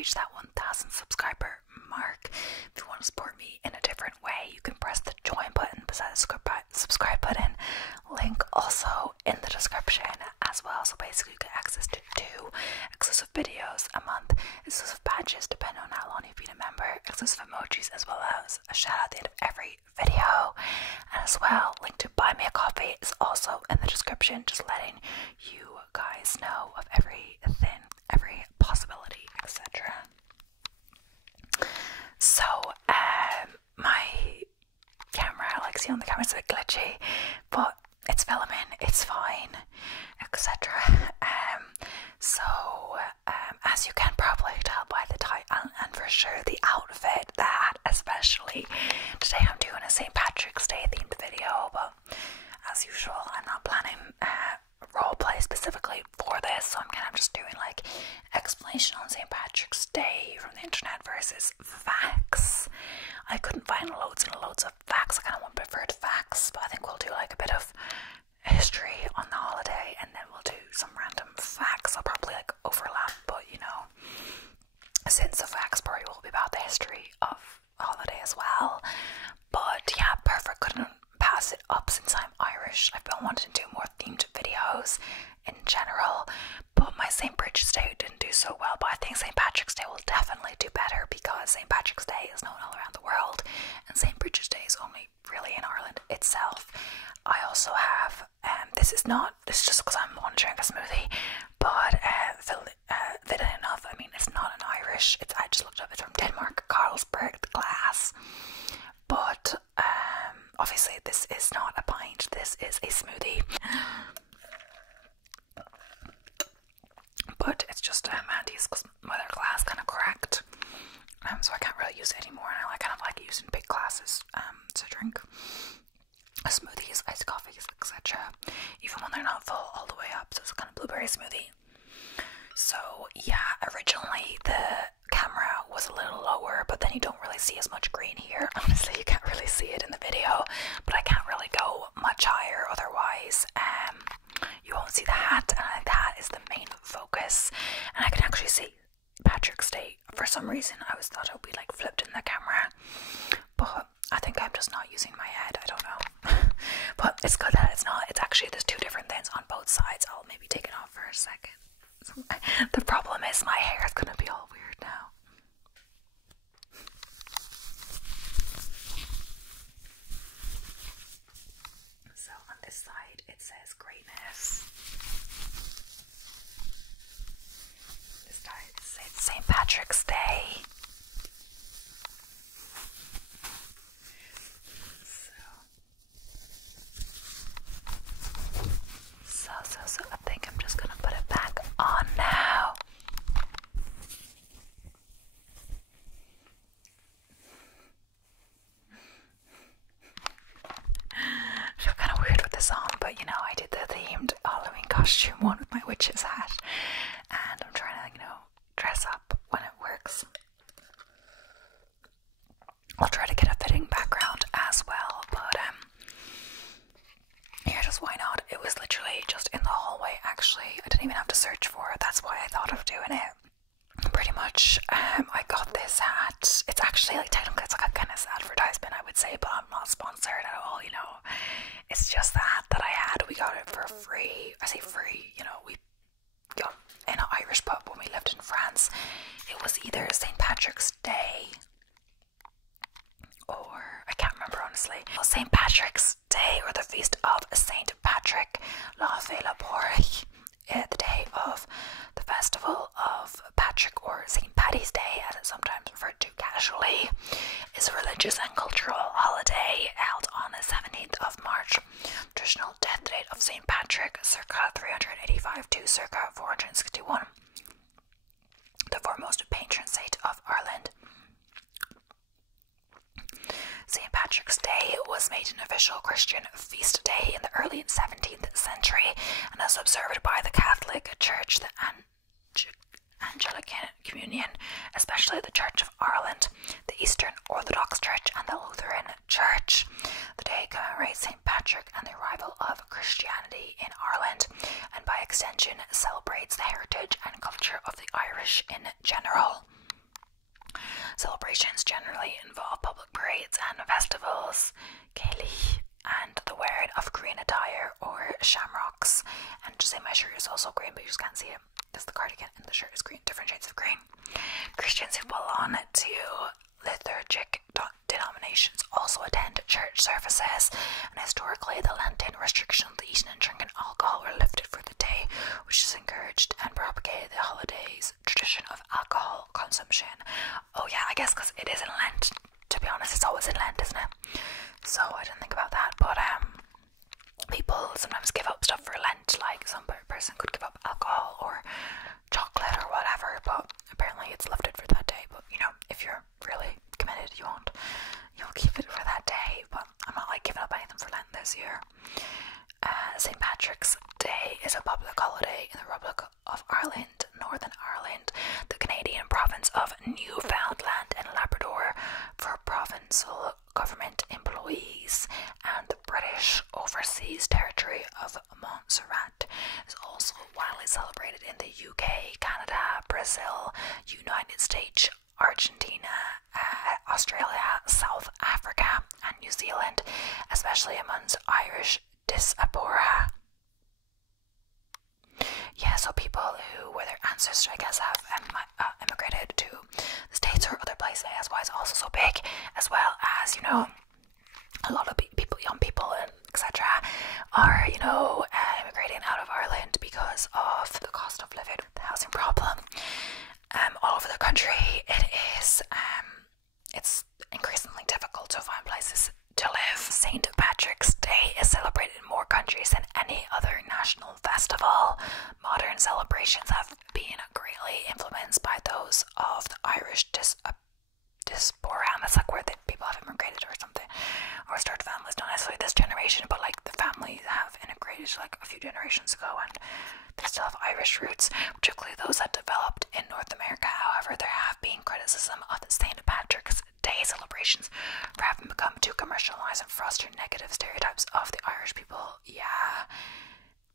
reach that 1,000 subscriber mark. If you want to support me in a different way, you can press the join button beside the subscribe button. Link also in the description as well. So basically you get access to 2 exclusive videos a month, exclusive badges depending on how long you've been a member, exclusive emojis, as well as a shout out at the end of every video. And as well, link to buy me a coffee is also in the description, just letting you guys know of everything, every possibility, etc. So my camera, like see on the camera, it's a bit glitchy, but it's filming, it's fine, etc. As you can probably tell by the title and for sure the outfit, that especially, today I'm doing a St. Patrick's Day themed video, but as usual I'm not planning roleplay specifically for this, so I'm kind of just doing like explanation on St. Patrick's Day from the internet versus facts. I couldn't find loads and loads of facts. I kind of want preferred facts, but I think we'll do like a bit of history on the holiday and then we'll do some random facts. I'll probably like overlap, but you know, since the facts probably will be about the history of the holiday as well. But yeah, perfect. Couldn't pass it up since I'm Irish. I've been wanting to do more themed videos in general, but my St. Bridget's Day didn't do so well. But I think St. Patrick's Day will definitely do better because St. Patrick's Day is known all around the world and St. Bridget's Day is only really in Ireland itself. I also have, this is just because I'm want to drink a smoothie, but fitting enough, I mean, it's not an Irish, I just looked up, it's from Denmark, Carlsberg, the glass, but obviously this is not a pint, this is a smoothie, but it's just handy because my other glass kind of cracked, so I can't really use it anymore, and I kind of like using big glasses to drink smoothies, iced coffees, etc. Even when they're not full all the way up, so it's a kind of blueberry smoothie. So yeah, originally the camera was a little lower, but then you don't really see as much green here. Honestly, you can't really see it in the video, but I can't really go much higher otherwise. You won't see the hat, and I think the hat is the main focus, and I can actually see Patrick's Day. For some reason I thought it would be like flipped in the camera, but I think I'm just not using my head, I don't know. But it's good that it's not. It's actually, there's 2 different things on both sides. I'll maybe take it off for a second. So, the problem is my hair is going to be all weird now. So on this side it says greatness. This side it says St. Patrick's Day. So I think I'm just gonna put it back on now. I feel kind of weird with this on, but you know, I did the themed Halloween costume one with my witch's hat, and I'm trying to, you know, dress up when it works. I'll try to get a fitting background as well, but yeah, just why not? It was literally just in the hallway, actually. I didn't even have to search for it. That's why I thought of doing it. Pretty much, I got this hat. It's actually, like, technically it's like a Guinness advertisement, I would say, but I'm not sponsored at all, you know. It's just the hat that I had. We got it for free. I say free, you know, we got in an Irish pub when we lived in France. It was either St. Patrick's Day or I can't remember honestly. Well, St. Patrick's Day, or the feast of St. Patrick, La Vela Porch, the day of the festival of Patrick, or St. Paddy's Day as it's sometimes referred to casually, is a religious and cultural holiday held on the 17th of March. Traditional death date of St. Patrick, circa 385 to circa 461. The foremost patron saint of Ireland. St. Patrick's Day was made an official Christian feast day in the early 17th century and is observed by the Catholic Church, the Anglican Communion, especially the Church of Ireland, the Eastern Orthodox Church and the Lutheran Church. The day commemorates St. Patrick and the arrival of Christianity in Ireland, and by extension celebrates the heritage and culture of the Irish in general. Celebrations generally involve public parades and festivals, Gaelic, and the wearing of green attire or shamrocks. And just say my shirt is also green, but you just can't see it. That's the cardigan, and the shirt is green, different shades of green. Christians who belong to liturgic denominations also attend church services, and historically the Lenten restrictions on eating and drinking alcohol were lifted for the day, which has encouraged and propagated the holiday's tradition of alcohol consumption. Oh yeah, I guess because it is in Lent. To be honest, it's always in Lent, isn't it? So I didn't think about that, but people sometimes give up stuff for Lent, like some person could give up alcohol or chocolate or whatever, but apparently it's lifted for that day. But you know, if you're really committed, you'll keep it for that day. But I'm not like giving up anything for Lent this year. St. Patrick's Day is a public holiday in the Republic of Ireland, Northern Ireland, the Canadian province of Newfoundland and Labrador, for provincial government employees, and the British Overseas Territory of Montserrat is also widely celebrated in the UK, Canada, Brazil, United States, Argentina, Australia, South Africa, and New Zealand, especially amongst Irish diaspora. Yeah, so people who were their ancestors, I guess, have immigrated to the States or other places. That's why it's also so big, as well as, you know, a lot of people, young people, and etc., are, you know, immigrating out of Ireland because of the cost of living, the housing problem. All over the country, it's increasingly difficult to find places to live. St. Patrick's Day is celebrated in more countries than any other national festival. Modern celebrations have been greatly influenced by those of the Irish diaspora. That's like where the people have immigrated or something, or started families. Not necessarily this generation, but like the families have integrated like a few generations ago, and they still have Irish roots, particularly those that developed in North America. However, there have been criticism of the St. Patrick's Day celebrations for having become too commercialized and foster negative stereotypes of the Irish people. Yeah,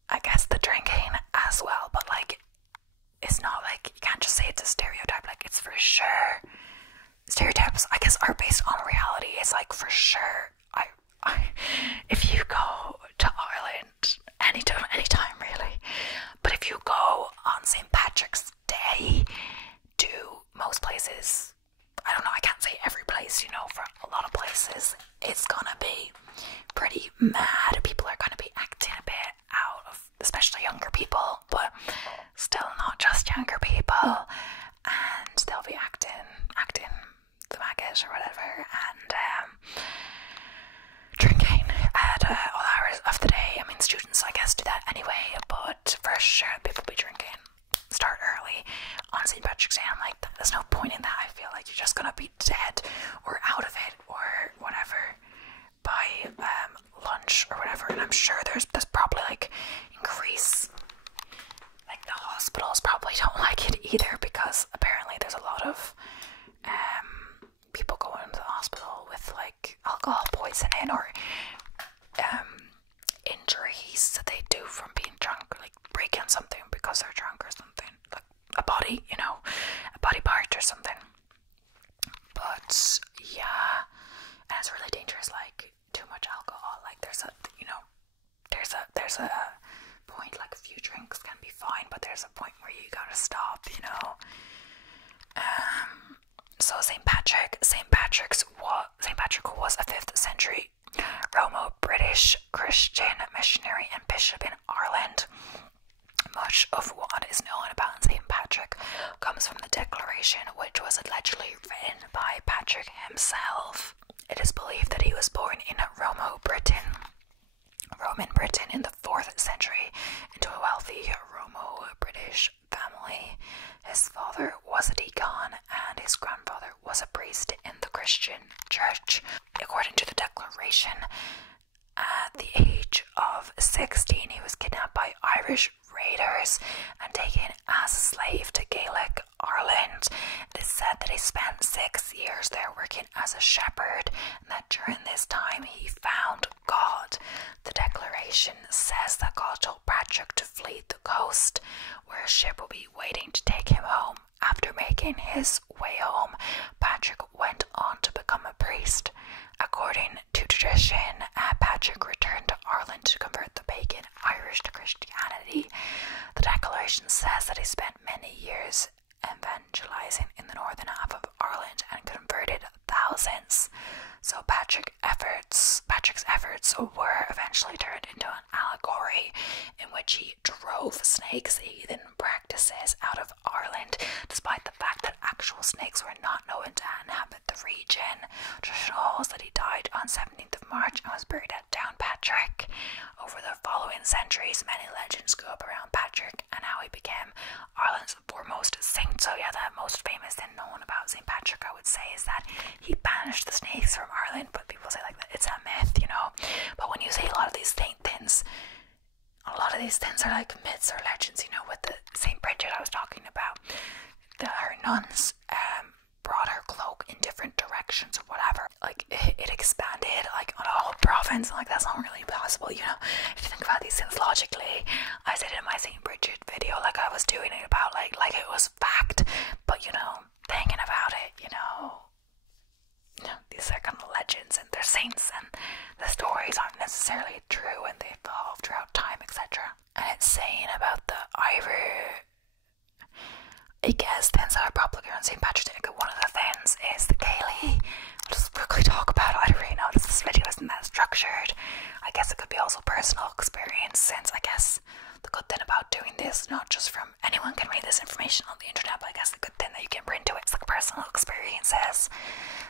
I guess the drinking as well, but like, it's not like, you can't just say it's a stereotype, like it's for sure. Stereotypes, I guess, are based on reality. It's like, for sure, if you go to Ireland anytime really, but if you go on St. Patrick's Day to most places, I don't know, I can't say every place, you know, for a lot of places, it's gonna be pretty mad. People are gonna be acting a bit out of, especially younger people, but still not just younger people, and they'll be acting the maggot or whatever, and drinking at all hours of the day. I mean, students, I guess, do that anyway, but for sure people be drinking, start early on St. Patrick's Day. I'm like, there's no point in that. I feel like you're just gonna be dead or out of it or whatever by lunch or whatever. And I'm sure there's probably like increase, like the hospitals probably don't like it either, because apparently there's a lot of people going to the hospital with like alcohol poisoning or injuries that they do from being drunk, like breaking something because they're drunk or something, like a body, you know, a body part or something. But yeah, and it's really dangerous, like too much alcohol. Like there's a point, like a few drinks can be fine, but there's a point where you gotta stop, you know. So St. Patrick was a 5th century Romo-British Christian missionary and bishop in Ireland. Much of what is known about St. Patrick comes from the Declaration, which was allegedly written by Patrick himself. It is believed that he was born in Roman Britain in the 4th century into a wealthy Romo-British family. His father was a deacon and his grandfather was a priest in the Christian church. According to the Declaration, at the age of 16, he was kidnapped by Irish raiders and taken as a slave to Gaelic Ireland. It is said that he spent 6 years there working as a shepherd, and that during this time he found God. The Declaration says that God told Patrick to flee the coast, where a ship will be waiting to take him home. After making his way home, tradition, Patrick returned to Ireland to convert the pagan Irish to Christianity. The declaration says that he spent many years evangelizing in the northern half of Ireland and converted thousands. So Patrick's efforts were eventually turned into an allegory in which he drove snakes, heathen practices, out of Ireland, despite the fact that actual snakes were not known to inhabit the region. Tradition holds that he died on 17th of March and was buried at Downpatrick. Over the following centuries, many legends grew up around Patrick and how he became Ireland's foremost saint. So yeah, the most famous thing known about St. Patrick, I would say, is that he banished the snakes from Ireland, but people say like that it's a myth, you know. But when you say a lot of these things are like myths or legends, you know. With the St. Bridget I was talking about, her nuns brought her cloak in different directions or whatever. Like it expanded like on a whole province. Like that's not really possible, you know. If you think about these things logically, I said in my St. Bridget video, like I was doing it about like it was fact, but you know, thinking about it, you know, these are kind of legends and they're saints, and the stories aren't necessarily true, and they evolve throughout time, etc. And it's saying about the Irish, I guess, things that are popular on St. Patrick's Day. One of the things is the Gailey. I'll just quickly talk about it. I don't really know, this video isn't that structured. I guess it could be also personal experience, since I guess the good thing about doing this, not just from anyone can read this information on the internet, but I guess the good thing that you can bring to it is like personal experiences.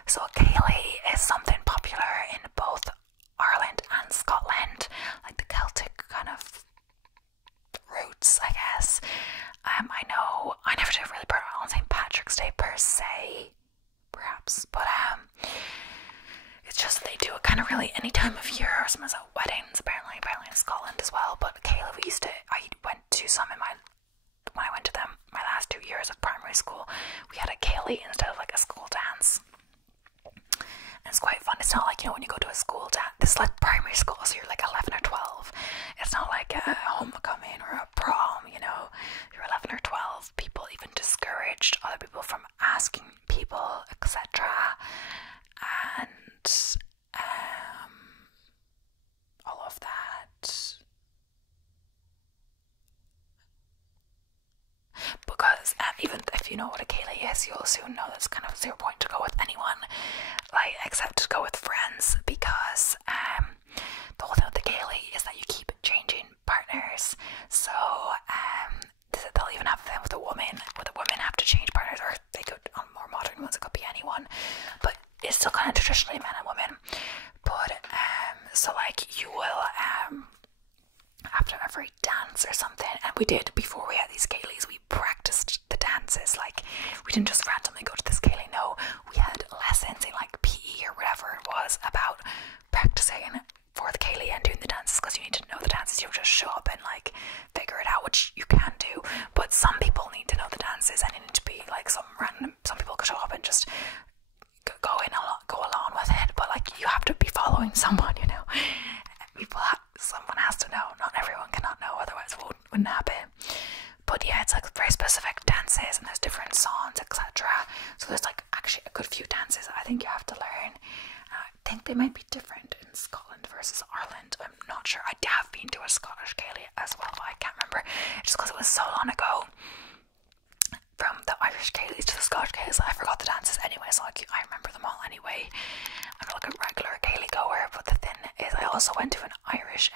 So Gailey is something popular in both Ireland and Scotland, like the Celtic kind of roots, I guess. I know I never did really put it on St. Patrick's Day per se, perhaps, but it's just they do it kind of really any time of year, or sometimes at weddings, apparently in Scotland as well. But Kayla, I went to some when I went to them my last 2 years of primary school, we had a Kaylee instead of like a school dance. And it's quite fun. It's not like, you know, when you go to a school dance, this is like primary school, so you're like 11 or 12. It's not like a homecoming or a prom, you know. You're 11 or 12. People even discouraged other people from asking people, etc. And all of that. Because even if you know what a Kaylee is, you'll soon know there's kind of 0 point to go with anyone, like, except to go with friends, because the whole thing with the Kaylee is that you keep changing partners. So they'll even have a thing with a woman, where the women have to change partners, or they could, on more modern ones, it could be anyone, but it's still kind of traditionally men and women. But so like you will after every dance or something, and we did, before we had these Kayleys, we practiced the dances. Like, we didn't just randomly go to this Kaylee, no, we had lessons in like PE or whatever it was about practicing for the Kaylee and doing the dances, because you need to know the dances. You don't just show up and like figure it out, which you can do, but some people need to know the dances, and it need to be like some people could show up and just go along with it, but like you have to be following someone, you know. Someone has to know. Not everyone cannot know, otherwise it wouldn't happen. But yeah, it's like very specific dances, and there's different songs, etc. So there's like actually a good few dances I think you have to learn. I think they might be different in Scotland versus Ireland. I'm not sure. I have been to a Scottish Gaelic as well, but I can't remember, just because it was so long ago. From the Irish Gaelics to the Scottish Gaelics, I forgot the dances anyway, so I remember them all anyway. I'm not like a regular Gaelic goer, but the thing is, I also went to an Irish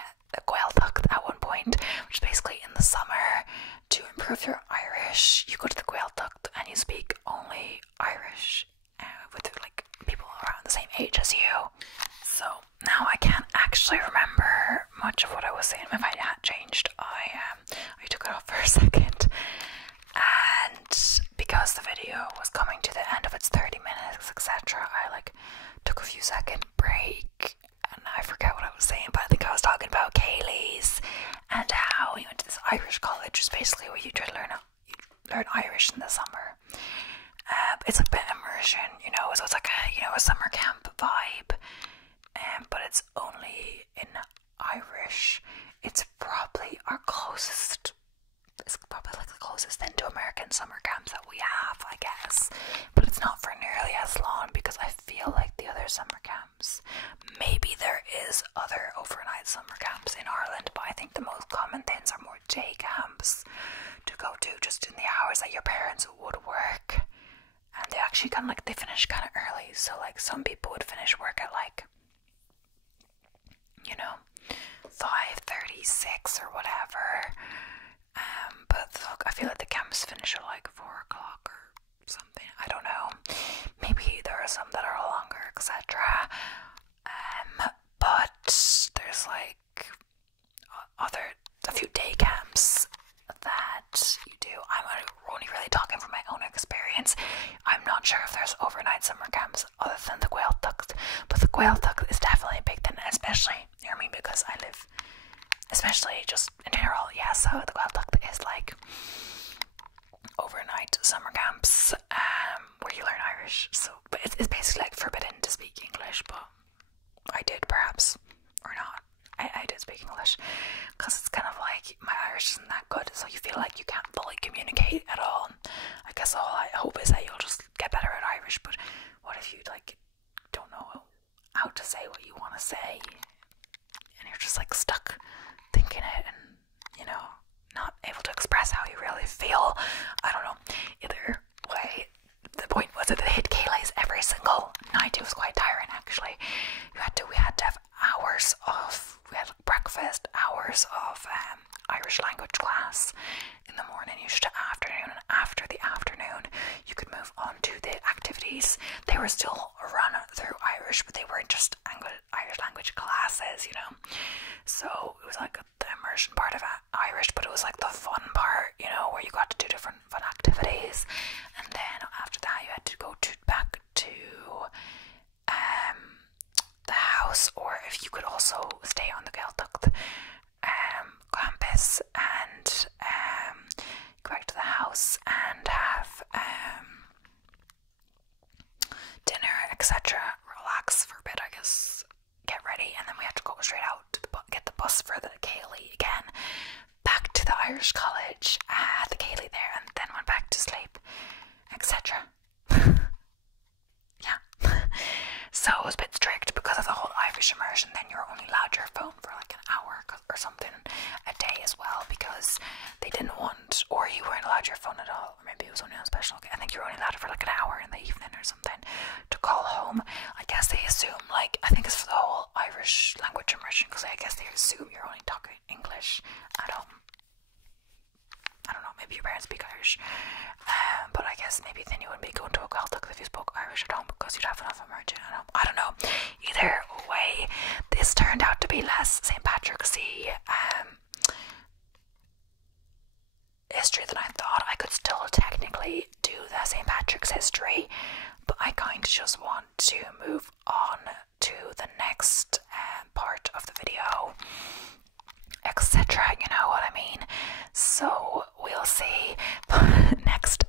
Gaeltacht at one point, which is basically in the summer, to improve your Irish, you go to the Gaeltacht and you speak only Irish with like people around the same age as you. So now I can't actually remember much of what I was saying. If I had changed, I took it off for a second. And because the video was coming to the end of its 30 minutes, etc., I like took a few second break, and I forget what I was saying, but I think I was talking about Kayleys and how we went to this Irish college, which is basically where you try to learn Irish in the summer. It's like a bit immersion, you know, so it's like a summer camp vibe, but it's only in Irish. It's probably our closest. It's probably like the closest thing to American summer camps that we have, I guess. But it's not for nearly as long, because I feel like the other summer camps, maybe there summer camps in Ireland, but I think the most common things are more day camps to go to just in the hours that your parents would work. And they actually kind of like, they finish kind of early, so like some people would finish work at like, you know, 5:36 or whatever. But look, I feel like the camps finish at like 4 o'clock or something. I don't know. Maybe there are some that are longer, etc. But there's like a few day camps that you do. I'm only really talking from my own experience. I'm not sure if there's overnight summer camps other than the Gaeltacht, but the Gaeltacht is definitely a big thing, especially near me because I live, especially just in general, yeah, so the Gaeltacht is like overnight summer camps where you learn Irish, so, but it's basically like forbidden to speak English, but I did perhaps, or not. I did speak English because it's kind of like my Irish isn't that good, so you feel like you can't fully communicate at all. I guess all I hope is that you'll just get better at Irish, but what if you like don't know how to say what you want to say and you're just like stuck thinking it and, you know, not able to express how you really feel? I don't know. Either way, the point was that they hit Kayleys every single night. It was quite tiring actually. We had to have hours of, we had breakfast, hours of Irish language class in the morning, usually to afternoon, and after the afternoon you could move on to the activities. They were still run through Irish, but they weren't just Irish language classes, you know. So it was like the immersion part of Irish, but it was like the fun part, you know, where you got to do different fun activities. And then after that you had to go back to the house, or if you could also stay on the Gaeltacht campus and go back to the house and have dinner, etc. Relax for a bit, I guess, get ready, and then we had to go straight out to get the bus for the Cayley again, back to the Irish college, the Cayley there, and then went back to sleep, etc. Yeah. So it was a bit strict because of the whole Irish immersion. Then you're only allowed your phone for like an hour or something a day as well, because they didn't want, or you weren't allowed your phone at all, or maybe it was only on special. I think you were only allowed it for like an hour in the evening or something to call home. I guess they assume, like, I think it's for the whole Irish language immersion, because I guess they assume you're only talking English at home. I don't know, maybe your parents speak Irish, but I guess maybe then you wouldn't be going to a Gaeltacht if you spoke Irish at home, because you'd have enough immersion at home. I don't know. Either way, this turned out to be less St. Patrick's Day history than I thought. I could still technically do the St. Patrick's history, but I kind of just want to move on to the next part of the video, etc. You know what I mean? So we'll see next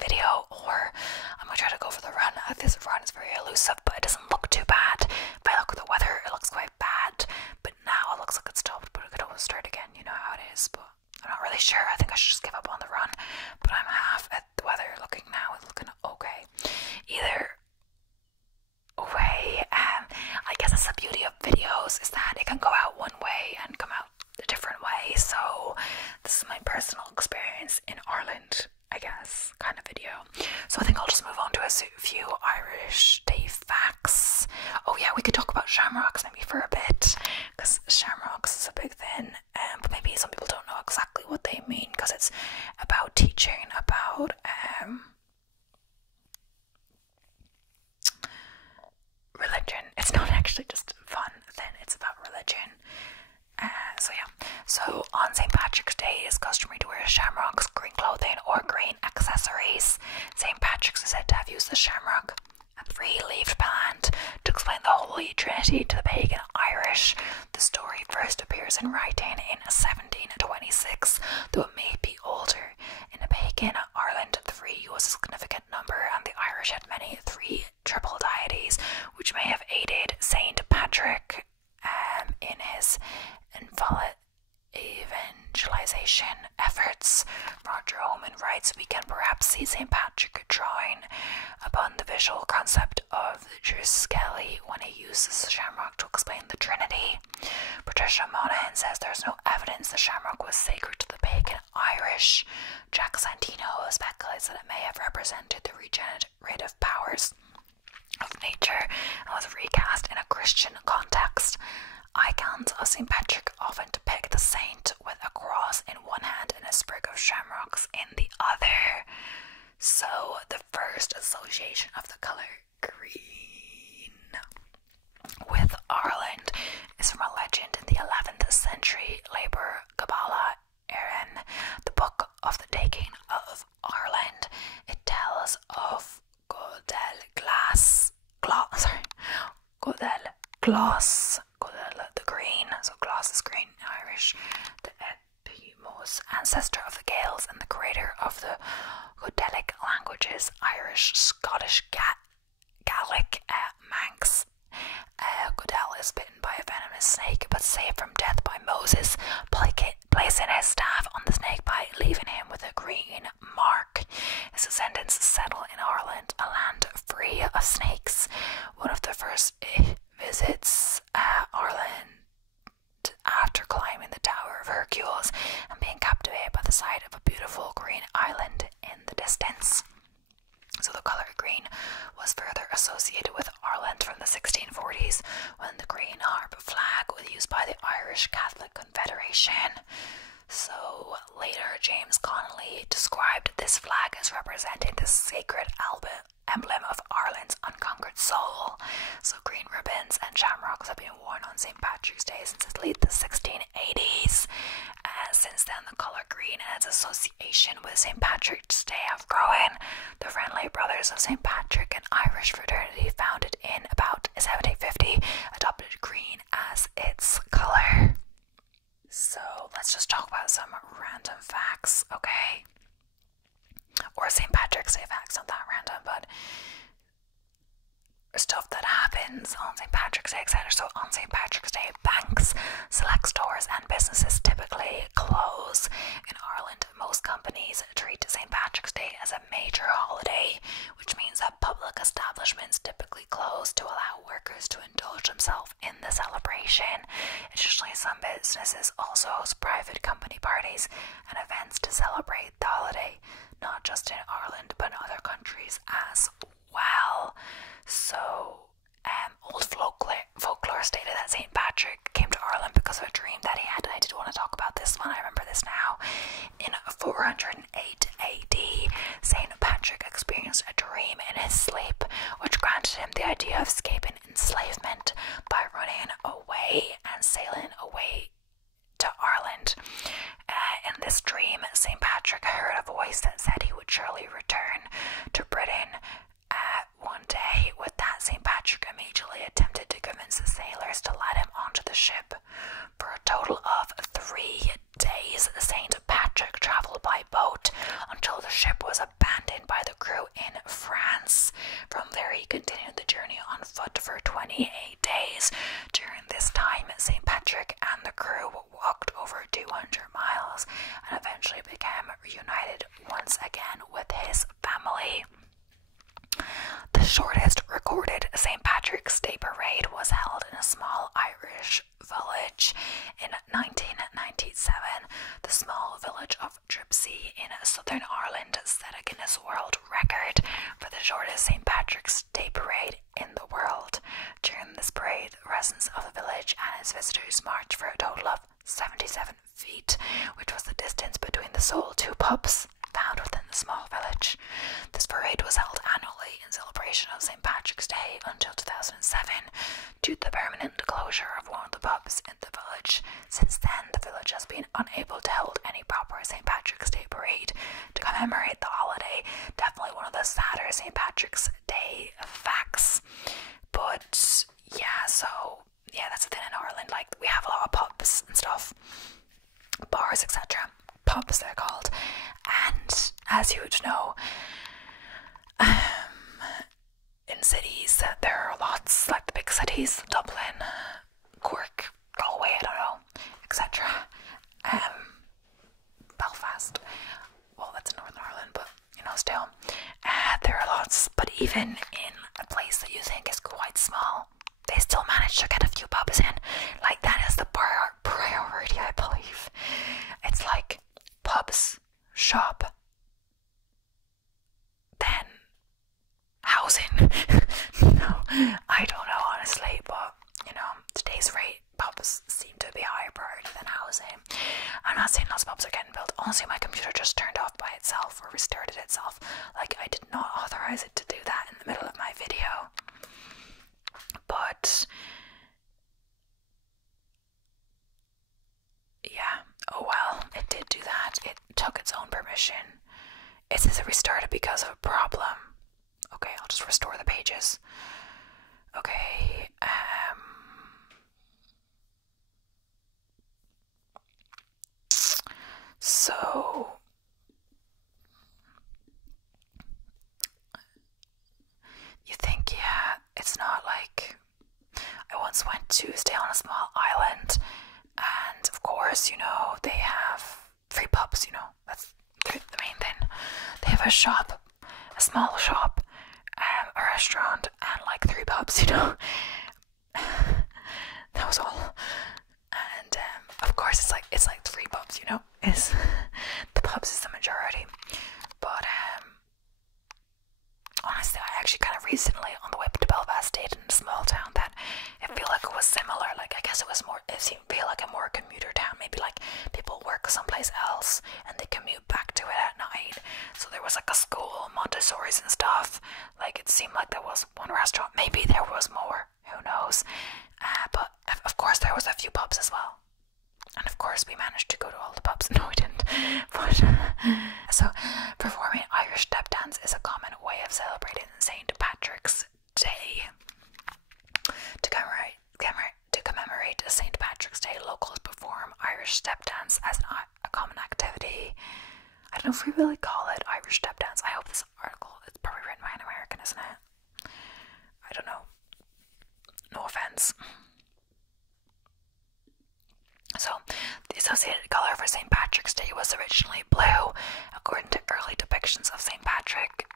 video, or I'm gonna try to go for the run. This run is very elusive, but it doesn't look too bad. If I look at the weather, it looks quite bad, but now it looks like it's stopped, but it could always start again. You know how it is, but I'm not really sure. I think I should just give up on the run, but I'm half at the weather looking now. It's looking okay. Either way, I guess that's the beauty of videos, is that it can go out one way and come out a different way. So this is my personal experience in Ireland, I guess, kind of video. So I think I'll just move on to a few Irish Day facts. Oh yeah, we could talk about shamrocks maybe for a bit, because shamrocks is a big thing, but maybe some people don't know exactly what they mean, because it's about teaching about religion. It's not actually just fun then, it's about religion. So yeah, so on St. Patrick's Day, it is customary to wear shamrocks, green clothing, or green accessories. St. Patrick's is said to have used the shamrock, a three-leaved plant, to explain the Holy Trinity to the pagan Irish. The story first appears in writing in 1726, though it may be older. In a pagan Ireland, 3 was a significant number, and the Irish had many 3 triple deities, which may have aided St. Patrick in his evangelization efforts. Roger Holman writes, we can perhaps see St. Patrick drawing upon the visual concept of the Jew Skelly when he uses the shamrock to explain the Trinity. Patricia Monaghan says there's no evidence the shamrock was sacred to the pagan Irish. Jack Santino speculates that it may have represented the regenerative powers of nature and was recast in a Christian context. Icons of St. Patrick often depict the saint with a cross in one hand and a sprig of shamrocks in the other. So, the first association of the colour green with Ireland is from a legend in the 11th century Labour Kabbalah Erin, the book of the taking of Ireland. It tells of Godel the green, so Glas is green in Irish, the Epimos, ancestor of the Gaels and the creator of the Godelic languages, Irish, Scottish, Gaelic, Manx. Godel is bitten by a venomous snake but saved from death by Moses, placing his staff on the snake by leaving him with a green mark. His descendants settle in Ireland, a land free of snakes. One of the first visits Ireland after climbing the Tower of Hercules and being captivated by the sight of a beautiful green island in the distance. So the colour green was further associated with Ireland from the 1640s when the Green Harp flag was used by the Irish Catholic Confederation. So later James Connolly described this flag as representing the sacred emblem of Ireland's unconquered soul. So green ribbons and shamrocks have been worn on St. Patrick's Day since at least the 1680s. Since then, the colour green and its association with St. Patrick's Day have grown. The Friendly Brothers of St. Patrick, an Irish fraternity founded in about 1750, adopted green as its colour. So let's just talk about some random facts, okay? Or St. Patrick's Day facts, not that random, but stuff that happens on St. Patrick's Day, etc. So on St. Patrick's Day, banks, select stores and businesses typically close. In Ireland, most companies treat St. Patrick's Day as a major holiday, which means that public establishments typically close to allow workers to indulge themselves in the celebration. Additionally, some businesses also host private company parties and events to celebrate the holiday, not just in Ireland but in other countries as well. So, old folklore stated that St. Patrick came to Ireland because of a dream that he had, and I did want to talk about this one, I remember this now. In 408 AD, St. Patrick experienced a dream in his sleep, which granted him the idea of escaping enslavement by running away and sailing away to Ireland. In this dream, St. Patrick heard a voice that said he would surely return to Britain one day. With that, St. Patrick immediately attempted to convince the sailors to let him onto the ship. For a total of 3 days, St. Patrick travelled by boat until the ship was abandoned by the crew in France. From there, he continued the journey on foot for 28 days. During this time, St. Patrick and the crew walked over 200 miles and eventually became reunited once again with his family. The shortest recorded St. Patrick's Day parade was held in a small Irish village in 1997. The small village of Dripsey in southern Ireland set a Guinness World Record for the shortest St. Patrick's Day parade in the world. During this parade, the residents of the village and its visitors marched for a total of 77 feet, which was the distance between the sole 2 pubs found within the small village. This parade was held annually in celebration of St. Patrick's Day until 2007, due to the permanent closure of one of the pubs in the village. Since then, the village has been unable to hold any proper St. Patrick's Day parade to commemorate the holiday. Definitely one of the sadder St. Patrick's Day facts. But yeah, so yeah, that's the thing in Ireland. Like, we have a lot of pubs and stuff, bars, etc. Pubs, they're called. And as you would know, in cities there are lots, like the big cities, Dublin, Cork, Galway, I don't know, etc. Belfast, well, that's in Northern Ireland, but you know, still there are lots. But even even in a place that you think is quite small, they still manage to get a few pubs in. Like, that is the priority, I believe. It's like pubs, shop, then housing. No, I don't know honestly, but you know, today's rate, pubs seem to be a higher priority than housing. I'm not saying lots of pubs are getting built. Honestly, my computer just turned off by itself or restarted itself. Like, I did not authorize it to do that in the middle of my video. But yeah, oh well, it did do that. It took its own permission. It says it restarted because of a problem. Okay, I'll just restore the pages. Okay, so you think, yeah, it's not like I once went to stay on a small island, and of course, you know, they have free pubs, you know, that's the main thing. They have a shop, a small shop, a restaurant, and like 3 pubs, you know. That was all. And of course, it's like 3 pubs, you know. Is the pubs is the majority, but honestly, I actually kind of recently on the way to Belfast stayed in a small town that it feel like it was similar. Like, I guess it was more, it seemed to feel like a more commuter town. Maybe like people work someplace else and they commute back to it at night. So there was like a school, Montessori's and stuff. Like, it seemed like there was one restaurant. Maybe there was more. Who knows? But of course there was a few pubs as well. And of course we managed to go to all the pubs. No, we didn't. But so performing Irish step dance is a common way of celebrating St. Patrick's Day. To commemorate St. Patrick's Day, locals perform Irish step dance as a common activity. I don't know if we really call it Irish step dance. I hope this article is probably written by an American, isn't it? I don't know. No offense. So, the associated colour for St. Patrick's Day was originally blue. According to early depictions of St. Patrick,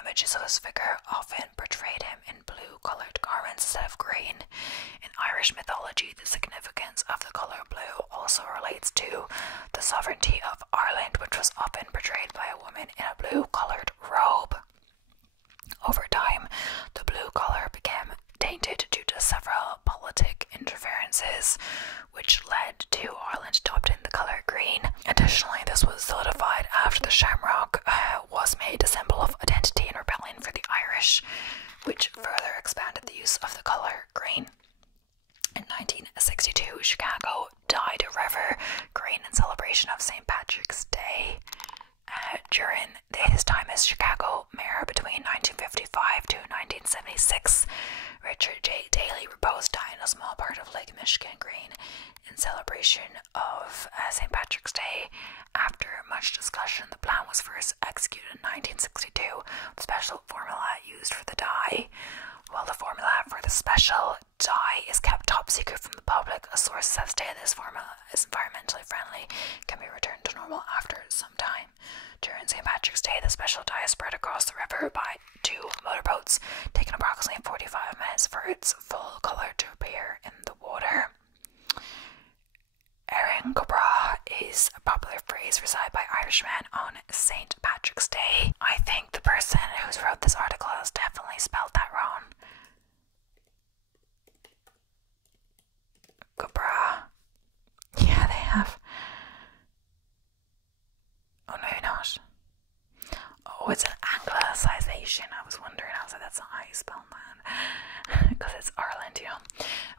images of his figure often portrayed him in blue-coloured garments instead of green. In Irish mythology, the significance of the colour blue also relates to the sovereignty of Ireland, which was often portrayed by a woman in a blue-coloured robe. Over time, the blue colour became tainted due to several politic interferences, which led to Ireland adopting the colour green. Additionally, this was solidified after the shamrock was made a symbol of identity and rebellion for the Irish, which further expanded the use of the colour green. In 1962, Chicago dyed a river green in celebration of St. Patrick's Day. During his time as Chicago mayor between 1955 to 1976, Richard J. Daley proposed dyeing a small part of Lake Michigan green in celebration of St. Patrick's Day. After much discussion, the plan was first executed in 1962 with special formula used for the dye. While the formula for the special dye is kept top secret from the public, sources have stated this formula is environmentally friendly, can be returned to normal after some time. During St. Patrick's Day, the special dye is spread across the river by 2 motorboats, taking approximately 45 minutes for its full colour to appear in the water. Erin Cobra is a popular phrase recited by Irishmen on St. Patrick's Day. I think the person who's wrote this article has definitely spelled that wrong. Cobra. Yeah, they have. Oh, maybe not. Oh, it's an anglicization. I was wondering, I was like, that's not how you spell that. Because it's Ireland, you know.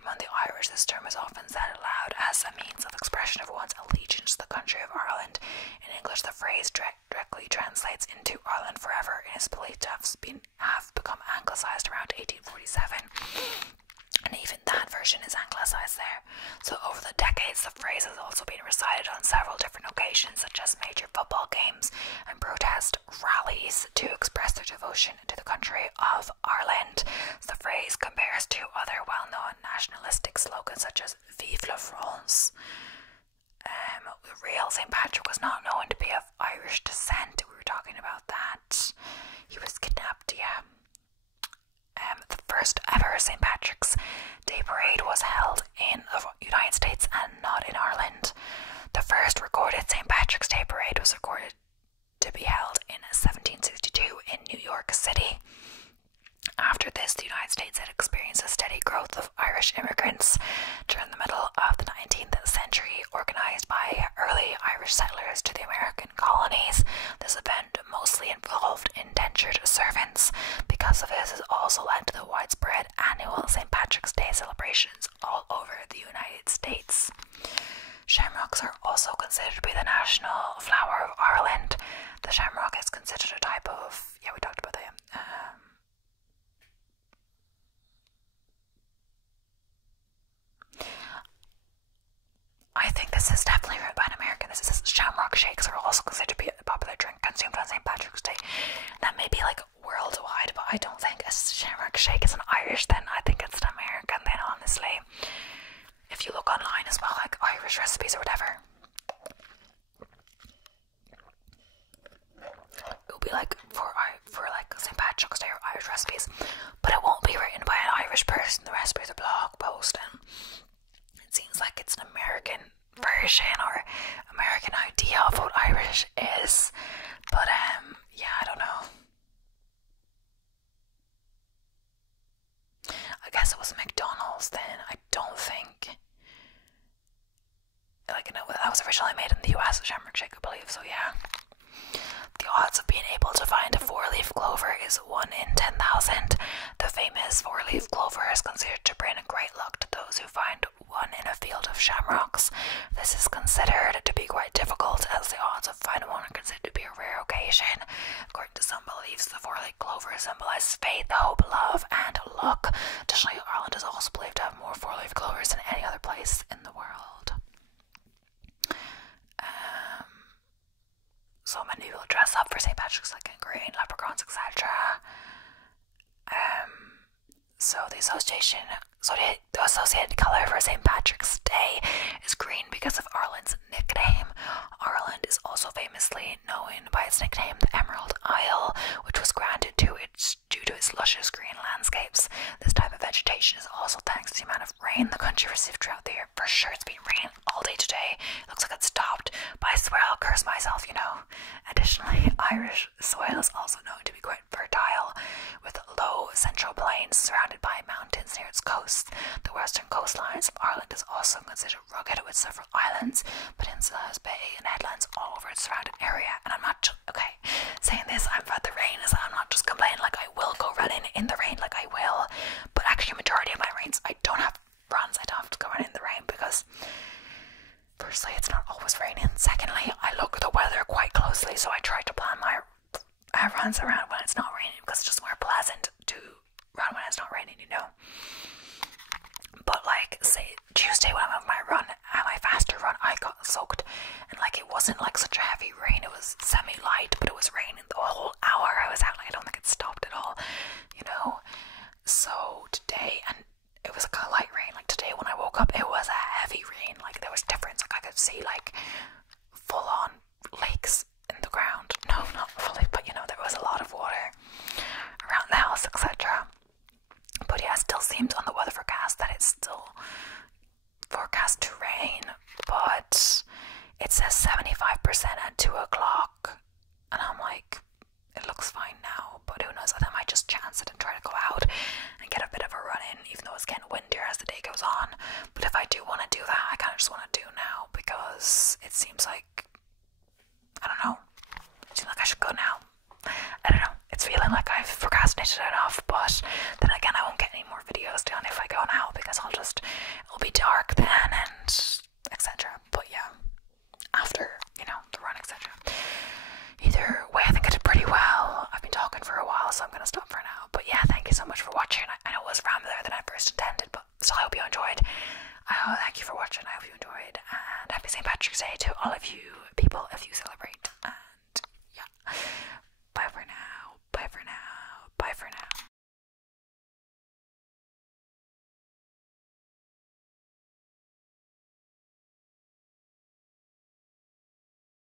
Among the Irish, this term is often said aloud as a means of expression of one's allegiance to the country of Ireland. In English, the phrase directly translates into Ireland forever and is believed to have become anglicized around 1847. And even that version is anglicized there. So over the decades, the phrase has also been recited on several different occasions, such as major football games and protest rallies to express their devotion to the country of Ireland. The phrase compares to other well-known nationalistic slogans such as Vive la France. The real St. Patrick was not known to be of Irish descent. We were talking about that. He was kidnapped, yeah. After this, the United States had experienced a steady growth of Irish immigrants during the middle of the 19th century, organised by early Irish settlers to the American colonies. This event mostly involved indentured servants. Because of this, it also led to the widespread annual St. Patrick's Day celebrations all over the United States. Shamrocks are also considered to be the national flower of Ireland. The shamrock is considered a type of, we talked about them. I think this is definitely written by an American. This is shamrock shakes are also considered to be a popular drink consumed on St. Patrick's Day. That may be like worldwide, but I don't think a shamrock shake is an Irish then. I think it's an American then, honestly. If you look online as well, like Irish recipes or whatever, it'll be like for like St. Patrick's Day or Irish recipes, but it won't be written by an Irish person. The recipes are blog post, and it seems like it's an American version or American idea of what Irish is. But I don't know. I guess it was McDonald's then. I don't think, like, no, that was originally made in the US, Shamrock Shake, I believe. So yeah. The odds of being able to find a 4-leaf clover is 1 in 10,000. The famous 4-leaf clover is considered to bring great luck to those who find one in a field of shamrocks. This is considered to be quite difficult, as the odds of finding one are considered to be a rare occasion. According to some beliefs, the 4-leaf clover symbolizes faith, hope, love, and luck. Additionally, Ireland is also believed to have more 4-leaf clovers than any other place in the world. So many people dress up for St. Patrick's, like in green, leprechauns, etc. So the associated colour for St. Patrick's Day is green because of Ireland's nickname. Ireland is also famously known by its nickname, the Emerald Isle, which was granted to it due to its luscious green landscapes. This type of vegetation is also thanks to the amount of rain the country received throughout the year. For sure, it's been raining all day today. It looks like it stopped, but I swear I'll curse myself, Additionally, Irish soil is also known to be quite fertile, with low central plains surrounded by mountains near its coasts. The western coastlines of Ireland is also considered rugged, with several islands, peninsulas, bay, and headlands all over its surrounding area. And I'm not saying this, I'm about the rain, is I'm not just complaining like I will go running in the rain, like I will, but actually majority of my rains, I don't have runs, I don't have to go running in the rain, because firstly, it's not always raining. Secondly, I look at the weather quite closely, so I try to plan my runs around when it's not raining, because it's just more pleasant to run when it's not raining, But like, say Tuesday when I'm on my run, my faster run, I got soaked, and like it wasn't like such a heavy rain. It was semi-light, but it was raining the whole hour I was out. Like I don't think it stopped at all, So today, and it was like a light rain. Like today when I woke up, it was a heavy rain. Like there was difference. Like I could see like full-on lakes in the ground. No, not fully, but there was a lot of water around the house, etc. But yeah, it still seems on the weather forecast that it's still forecast to rain, but it says 75% at 2 o'clock, and I'm like, it looks fine now, but who knows, I might just chance it and try to go out and get a bit of a run in, even though it's getting windier as the day goes on. But if I do want to do that, I kind of just want to do now, because it seems like, I don't know, it seems like I should go now. I don't know, it's feeling like I've procrastinated enough, but then again, I won't get any more videos done if I go now, because it'll be dark then, and etc. But yeah, after, the run, etc. Either way, I think I did pretty well. I've been talking for a while, so I'm going to stop for now. But yeah, thank you so much for watching. I know it was rambler than I first intended, but still, I hope you enjoyed. Thank you for watching. I hope you enjoyed, and happy St. Patrick's Day to all of you people if you celebrate.